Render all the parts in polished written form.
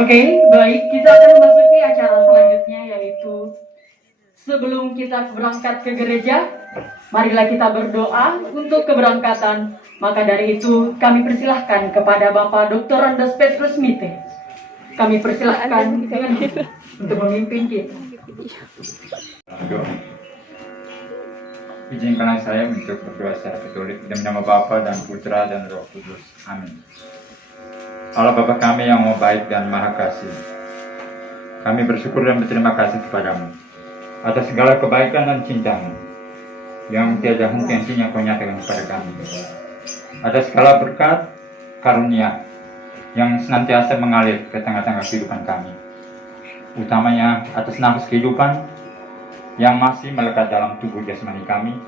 Oke, baik, kita akan memasuki acara selanjutnya, yaitu sebelum kita berangkat ke gereja, marilah kita berdoa untuk keberangkatan. Maka dari itu kami persilahkan kepada Bapak Dr. Andes Petrus Mite. Kami persilahkan dengan untuk memimpin kita. Izinkanlah saya untuk berdoa secara Katolik demi nama Bapa dan Putra dan Roh Kudus. Amin. Allah Bapa kami yang mau baik dan maha kasih, kami bersyukur dan berterima kasih kepadamu atas segala kebaikan dan cintamu yang tiada henti-hentinya kau nyatakan kepada kami, atas segala berkat karunia yang senantiasa mengalir ke tengah-tengah kehidupan kami, utamanya atas nafas kehidupan yang masih melekat dalam tubuh jasmani kami,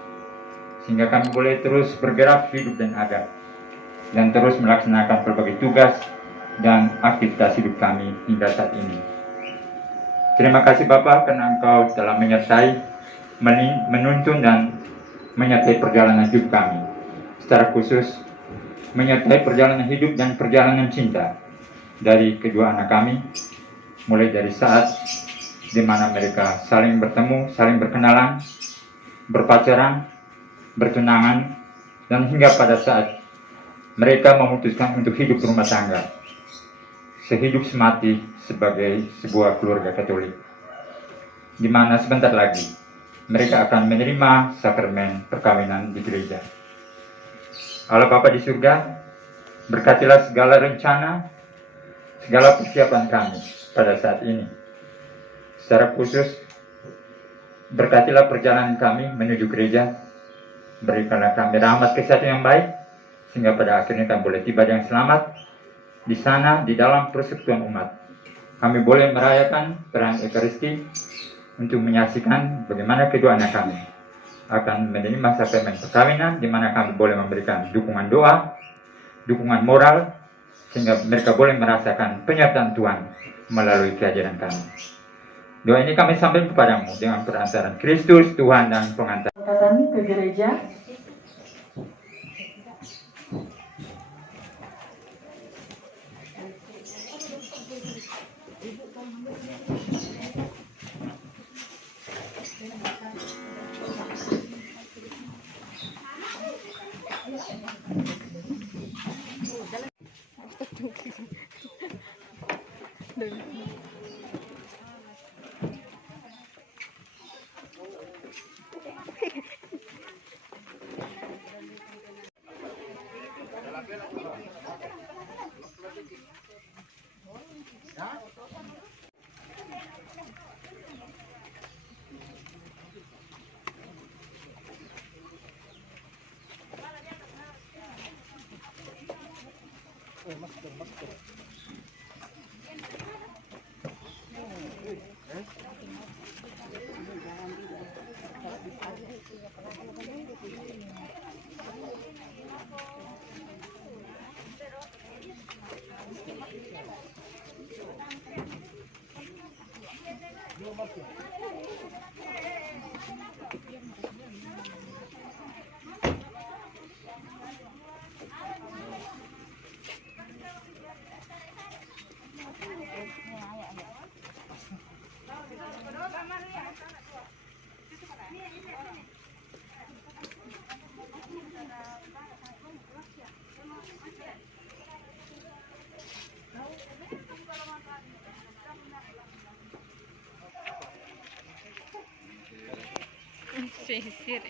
sehingga kami boleh terus bergerak hidup dan ada, dan terus melaksanakan berbagai tugas dan aktivitas hidup kami hingga saat ini. Terima kasih Bapa karena Engkau telah menyertai, menuntun dan menyertai perjalanan hidup kami. Secara khusus, menyertai perjalanan hidup dan perjalanan cinta dari kedua anak kami, mulai dari saat di mana mereka saling bertemu, saling berkenalan, berpacaran, bertunangan, dan hingga pada saat mereka memutuskan untuk hidup berumah tangga, sehidup semati sebagai sebuah keluarga Katolik, di mana sebentar lagi mereka akan menerima sakramen perkawinan di gereja. Allah Bapa di surga, berkatilah segala rencana, segala persiapan kami pada saat ini. Secara khusus, berkatilah perjalanan kami menuju gereja, berikanlah kami rahmat kesehatan yang baik, sehingga pada akhirnya kami boleh tiba dengan selamat di sana, di dalam persekutuan umat. Kami boleh merayakan perayaan Ekaristi untuk menyaksikan bagaimana kedua anak kami akan menerima sakramen perkawinan, di mana kami boleh memberikan dukungan doa, dukungan moral, sehingga mereka boleh merasakan penyertaan Tuhan melalui kehadiran kami. Doa ini kami sampaikan kepadamu dengan perantaran Kristus, Tuhan dan pengantar. Ke gereja. Sisir.